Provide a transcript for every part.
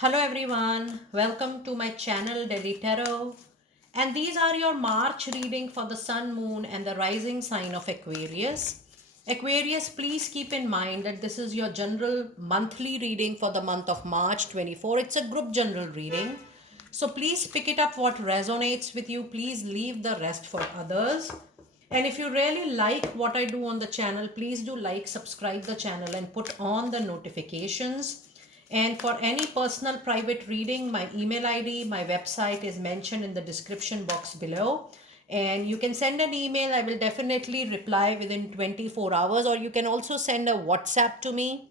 Hello everyone, welcome to my channel Daily Tarot, and these are your March reading for the Sun, Moon and the rising sign of Aquarius. Aquarius, please keep in mind that this is your general monthly reading for the month of March 24. It's a group general reading. So please pick it up what resonates with you. Please leave the rest for others. And if you really like what I do on the channel, please do like, subscribe the channel and put on the notifications. And for any personal private reading, my email ID, my website is mentioned in the description box below. And you can send an email. I will definitely reply within 24 hours, or you can also send a WhatsApp to me.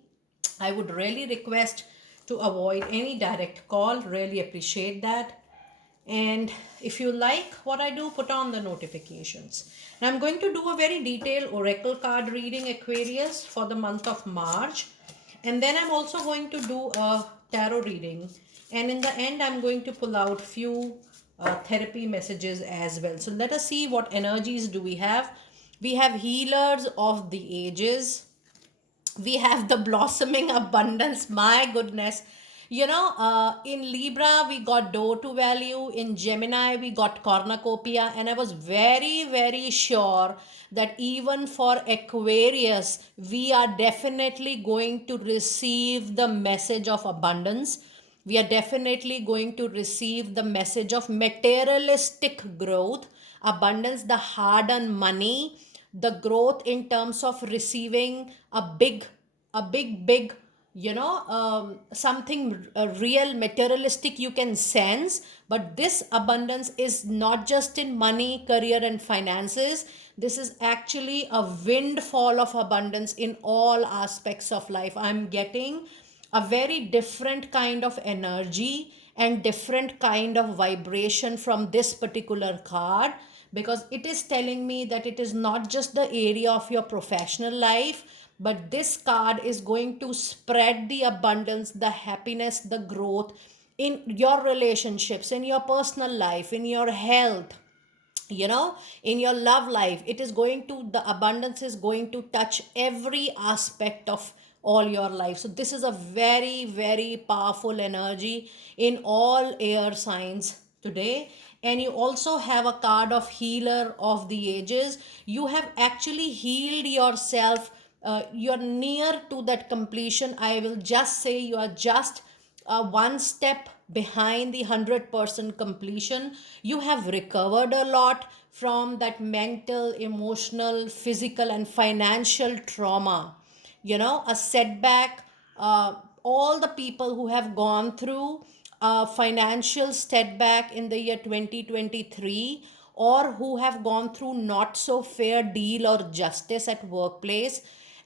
I would really request to avoid any direct call. Really appreciate that. And if you like what I do, put on the notifications. Now I'm going to do a very detailed oracle card reading, Aquarius, for the month of March. And then I'm also going to do a tarot reading. And in the end, I'm going to pull out few therapy messages as well. So let us see what energies do we have. We have healers of the ages. We have the blossoming abundance. My goodness. In Libra, we got door to value. In Gemini, we got cornucopia. And I was very, very sure that even for Aquarius, we are definitely going to receive the message of abundance. We are definitely going to receive the message of materialistic growth, abundance, the hard earned money, the growth in terms of receiving a big something real materialistic you can sense. But this abundance is not just in money, career and finances. This is actually a windfall of abundance in all aspects of life. I'm getting a very different kind of energy and different kind of vibration from this particular card, because it is telling me that it is not just the area of your professional life, but this card is going to spread the abundance, the happiness, the growth in your relationships, in your personal life, in your health, in your love life. It is going to, the abundance is going to touch every aspect of all your life. So this is a very, very powerful energy in all air signs today. And you also have a card of healer of the ages. You have actually healed yourself. You're near to that completion. I will just say you are just one step behind the 100% completion. You have recovered a lot from that mental, emotional, physical and financial trauma, a setback. All the people who have gone through a financial setback in the year 2023, or who have gone through not so fair deal or justice at workplace.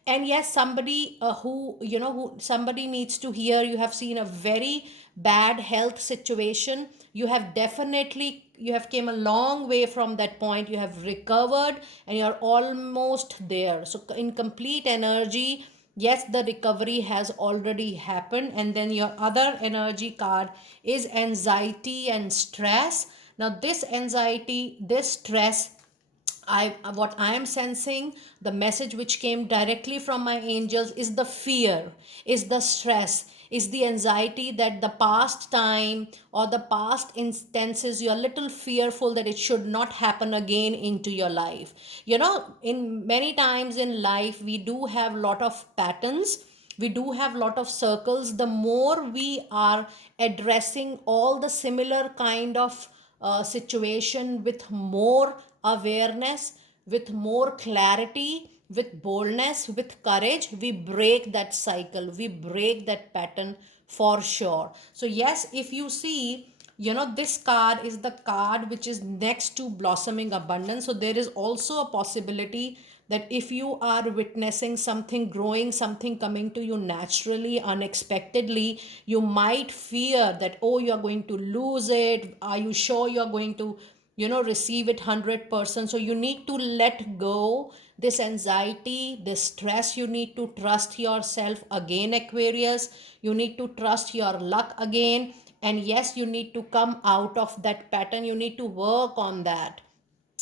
And yes, somebody who somebody needs to hear, you have seen a very bad health situation. You have came a long way from that point. You have recovered and you're almost there. So in complete energy, yes, the recovery has already happened. And then your other energy card is anxiety and stress. Now this anxiety, this stress, I what I am sensing, the message which came directly from my angels is the fear, is the stress, is the anxiety that the past time or the past instances you're a little fearful that it should not happen again into your life. In many times in life we do have lot of patterns, we do have lot of circles. The more we are addressing all the similar kind of situation with more awareness, with more clarity, with boldness, with courage, we break that cycle, we break that pattern for sure. So yes, if you see, this card is the card which is next to blossoming abundance. So there is also a possibility that if you are witnessing something growing, something coming to you naturally, unexpectedly, you might fear that, oh, you're going to lose it. Are you sure you're going to, receive it 100%? So you need to let go this anxiety, this stress. You need to trust yourself again, Aquarius. You need to trust your luck again. And yes, you need to come out of that pattern. You need to work on that.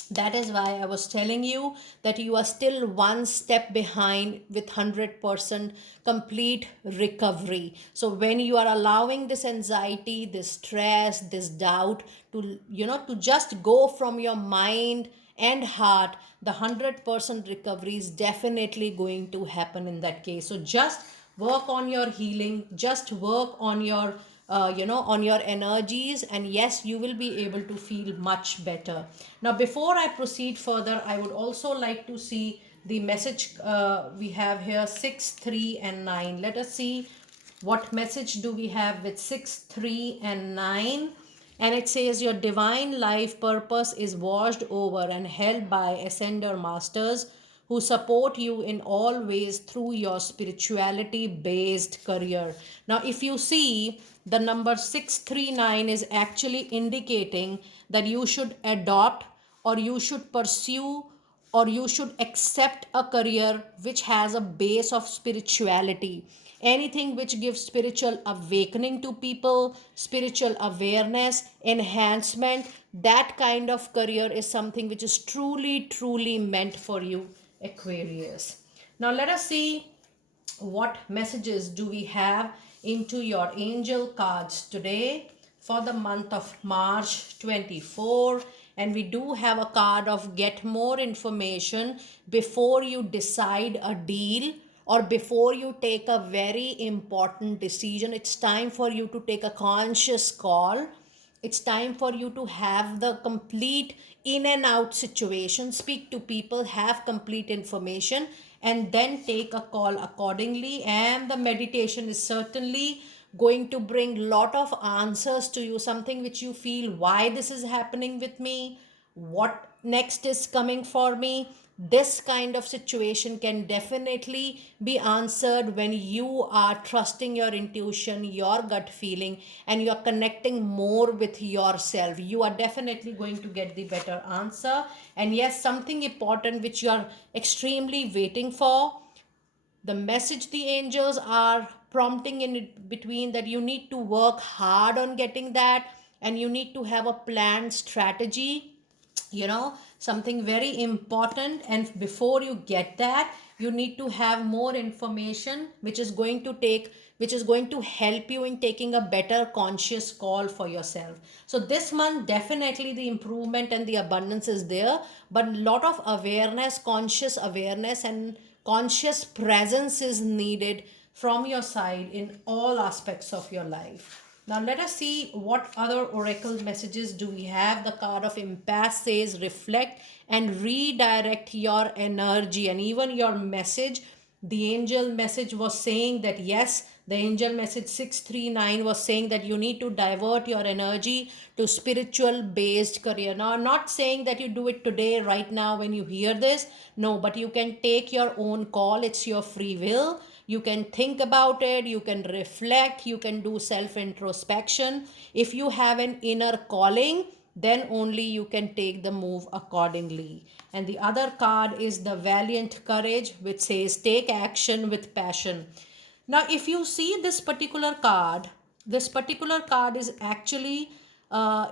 That is why I was telling you that you are still one step behind with 100% complete recovery. So when you are allowing this anxiety, this stress, this doubt to, to just go from your mind and heart, the 100% recovery is definitely going to happen in that case. So just work on your healing, just work on your on your energies, and yes, you will be able to feel much better. Now before I proceed further, I would also like to see the message we have here, 6, 3 and 9. Let us see what message do we have with 6, 3 and 9. And it says your divine life purpose is washed over and held by ascender masters who support you in all ways through your spirituality based career. Now, if you see, the number 639 is actually indicating that you should adopt, or you should pursue, or you should accept a career which has a base of spirituality. Anything which gives spiritual awakening to people, spiritual awareness, enhancement, that kind of career is something which is truly, truly meant for you, Aquarius. Now, let us see what messages do we have into your angel cards today for the month of March 24. And we do have a card of get more information before you decide a deal, or before you take a very important decision. It's time for you to take a conscious call. It's time for you to have the complete in and out situation, speak to people, have complete information, and then take a call accordingly. And the meditation is certainly going to bring lot of answers to you, something which you feel, why this is happening with me, what next is coming for me. This kind of situation can definitely be answered when you are trusting your intuition, your gut feeling, and you are connecting more with yourself. You are definitely going to get the better answer. And yes, something important which you are extremely waiting for, the message the angels are prompting in between, that you need to work hard on getting that, and you need to have a planned strategy, something very important. And before you get that, you need to have more information which is going to help you in taking a better conscious call for yourself. So this month definitely the improvement and the abundance is there, but a lot of awareness, conscious awareness, and conscious presence is needed from your side in all aspects of your life. Now let us see what other oracle messages do we have. The card of impasse says reflect and redirect your energy. And even your message, the angel message was saying that yes, the angel message 639 was saying that you need to divert your energy to spiritual based career. Now I'm not saying that you do it today right now when you hear this, no, but you can take your own call. It's your free will. You can think about it, you can reflect, you can do self introspection. If you have an inner calling, then only you can take the move accordingly. And the other card is the valiant courage, which says take action with passion. Now if you see this particular card is actually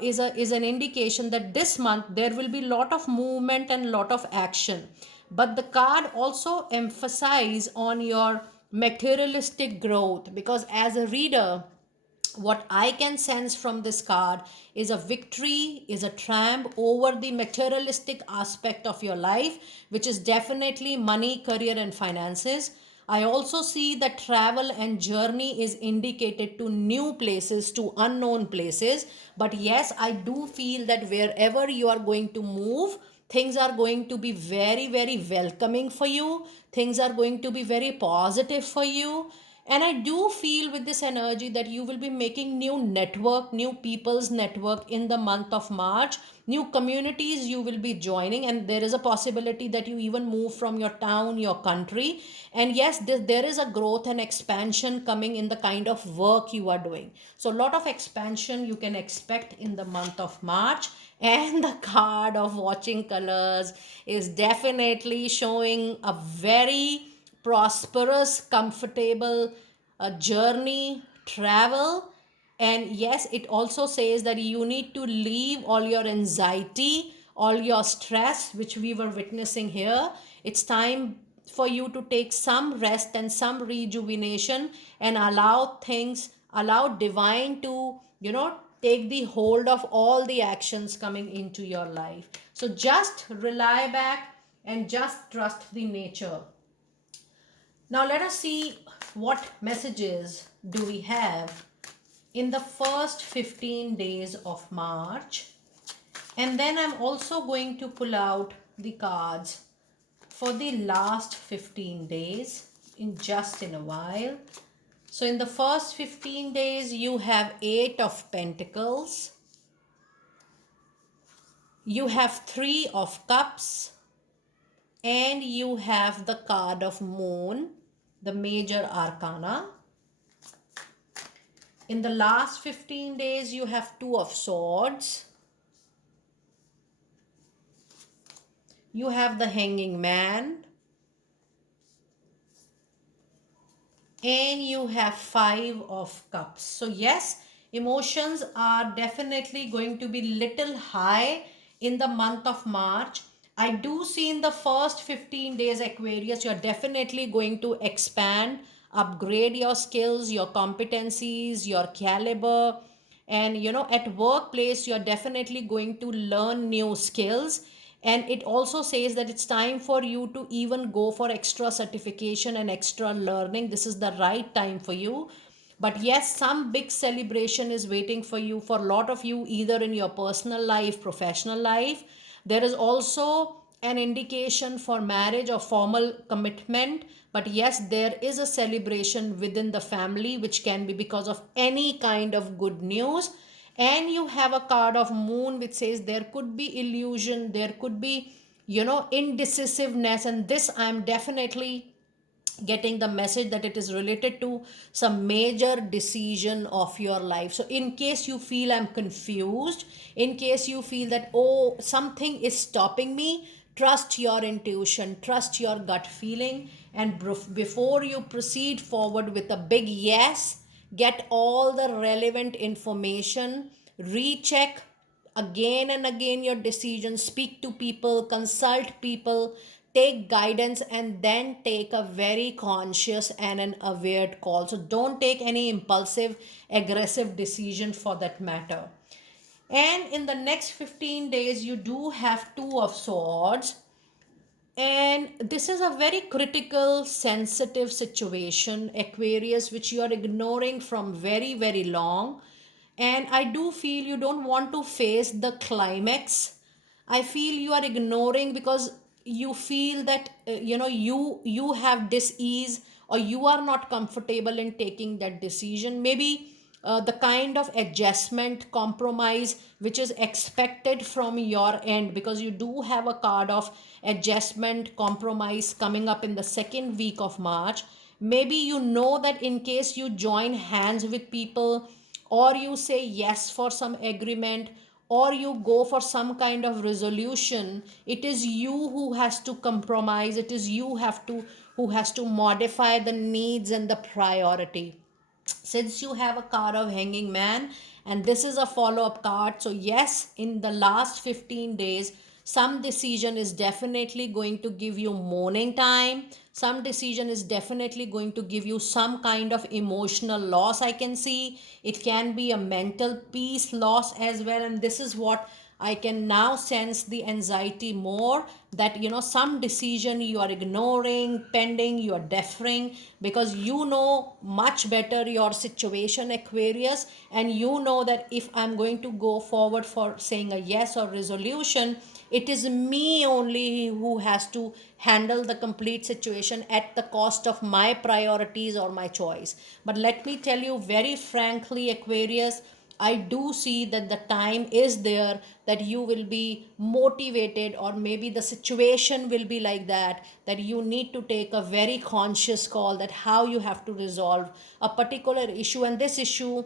is an indication that this month there will be lot of movement and lot of action. But the card also emphasize on your materialistic growth, because as a reader, what I can sense from this card is a victory, is a triumph over the materialistic aspect of your life, which is definitely money, career, and finances. I also see that travel and journey is indicated to new places, to unknown places. But yes, I do feel that wherever you are going to move, things are going to be very, very welcoming for you. Things are going to be very positive for you. And I do feel with this energy that you will be making new network, new people's network in the month of March. New communities you will be joining, and there is a possibility that you even move from your town, your country. And yes, there is a growth and expansion coming in the kind of work you are doing. So a lot of expansion you can expect in the month of March. And the card of watching colors is definitely showing a very prosperous, comfortable journey, travel. And yes, it also says that you need to leave all your anxiety, all your stress, which we were witnessing here. It's time for you to take some rest and some rejuvenation and allow divine to, take the hold of all the actions coming into your life. So just rely back and just trust the nature. Now let us see what messages do we have in the first 15 days of March. And then I'm also going to pull out the cards for the last 15 days in a while. So in the first 15 days, you have 8 of Pentacles. You have 3 of Cups. And you have the card of Moon, the major arcana. In the last 15 days, you have 2 of Swords. You have the Hanging Man. And you have 5 of Cups. So yes, emotions are definitely going to be little high in the month of March. I do see in the first 15 days, Aquarius, you're definitely going to expand, upgrade your skills, your competencies, your caliber. And at workplace, you're definitely going to learn new skills. And it also says that it's time for you to even go for extra certification and extra learning. This is the right time for you. But yes, some big celebration is waiting for you, for a lot of you, either in your personal life, professional life. There is also an indication for marriage or formal commitment. But yes, there is a celebration within the family, which can be because of any kind of good news. And you have a card of Moon, which says there could be illusion, there could be, indecisiveness. And this, I'm definitely getting the message that it is related to some major decision of your life. So in case you feel I'm confused, in case you feel that, oh, something is stopping me, trust your intuition, trust your gut feeling. And before you proceed forward with a big yes, get all the relevant information, recheck again and again your decisions, speak to people, consult people, take guidance, and then take a very conscious and an aware call. So don't take any impulsive, aggressive decision for that matter. And in the next 15 days, you do have 2 of Swords. And this is a very critical, sensitive situation, Aquarius, which you are ignoring from very, very long. And I do feel you don't want to face the climax. I feel you are ignoring because you feel that you have dis-ease, or you are not comfortable in taking that decision. Maybe the kind of adjustment, compromise which is expected from your end, because you do have a card of adjustment, compromise coming up in the second week of March. Maybe you know that in case you join hands with people, or you say yes for some agreement, or you go for some kind of resolution, it is you who has to compromise, it is you have to who has to modify the needs and the priority. Since you have a card of Hanging Man, and this is a follow-up card, so yes, in the last 15 days, some decision is definitely going to give you mourning time. Some decision is definitely going to give you some kind of emotional loss. I can see it can be a mental peace loss as well. And this is what I can now sense, the anxiety more, that some decision you are ignoring, pending, you are deferring, because you know much better your situation, Aquarius. And you know that if I'm going to go forward for saying a yes or resolution, it is me only who has to handle the complete situation at the cost of my priorities or my choice. But let me tell you very frankly, Aquarius, I do see that the time is there that you will be motivated, or maybe the situation will be like that, that you need to take a very conscious call that how you have to resolve a particular issue. And this issue,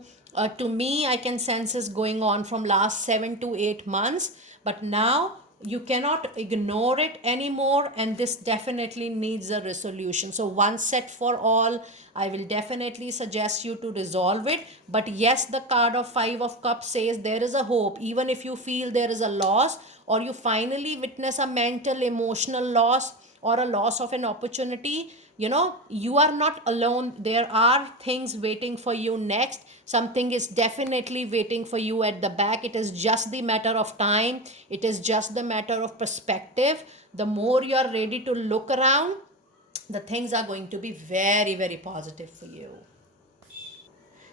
to me, I can sense is going on from last 7 to 8 months. But now you cannot ignore it anymore, and this definitely needs a resolution. So once set for all, I will definitely suggest you to resolve it. But yes, the card of 5 of cups says there is a hope. Even if you feel there is a loss, or you finally witness a mental emotional loss, or a loss of an opportunity, you are not alone. There are things waiting for you next. Something is definitely waiting for you at the back. It is just the matter of time. It is just the matter of perspective. The more you are ready to look around, the things are going to be very, very positive for you.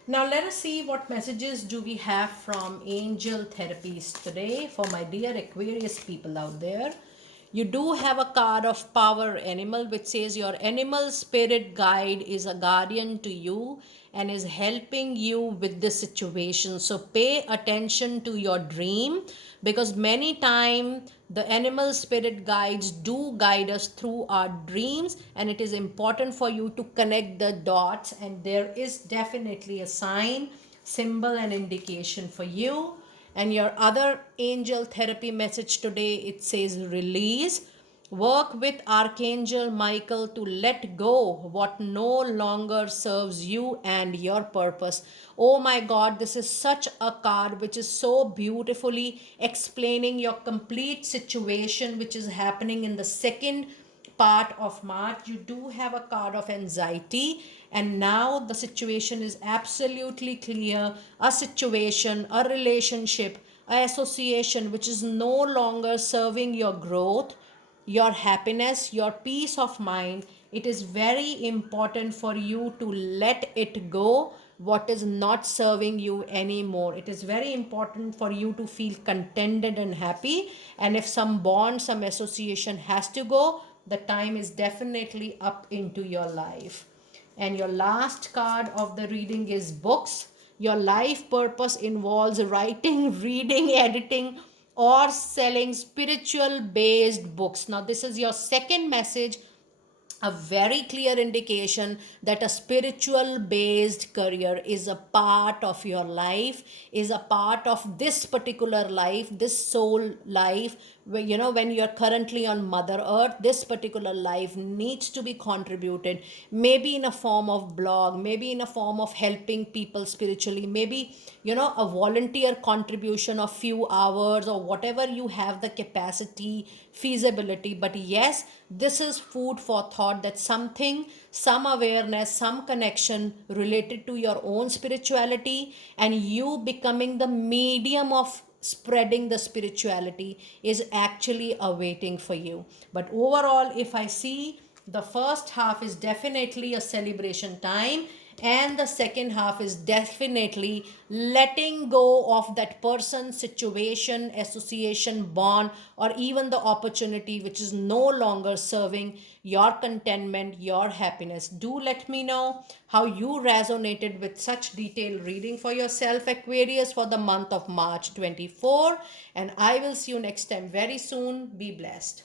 Now let us see what messages do we have from angel therapies today for my dear Aquarius people out there. You do have a card of power animal, which says your animal spirit guide is a guardian to you and is helping you with the situation. So pay attention to your dream, because many time the animal spirit guides do guide us through our dreams, and it is important for you to connect the dots, and there is definitely a sign, symbol and indication for you. And your other angel therapy message today, it says release. Work with Archangel Michael to let go what no longer serves you and your purpose. Oh my God, this is such a card which is so beautifully explaining your complete situation which is happening in the second part of March. You do have a card of anxiety, and now the situation is absolutely clear. A situation, a relationship, a association which is no longer serving your growth, your happiness, your peace of mind. It is very important for you to let it go, what is not serving you anymore. It is very important for you to feel contented and happy. And if some bond, some association has to go, the time is definitely up into your life. And your last card of the reading is books. Your life purpose involves writing, reading, editing, or selling spiritual based books. Now, this is your second message, a very clear indication that a spiritual based career is a part of your life, is a part of this particular life, this soul life, where when you're currently on mother earth, this particular life needs to be contributed, maybe in a form of blog, maybe in a form of helping people spiritually, maybe a volunteer contribution of few hours, or whatever you have the capacity, feasibility. But yes, this is food for thought, that something, some awareness, some connection related to your own spirituality, and you becoming the medium of spreading the spirituality is actually awaiting for you. But overall, if I see, the first half is definitely a celebration time, and the second half is definitely letting go of that person, situation, association, bond, or even the opportunity which is no longer serving your contentment, your happiness. Do let me know how you resonated with such detailed reading for yourself, Aquarius, for the month of March 24. And I will see you next time very soon. Be blessed.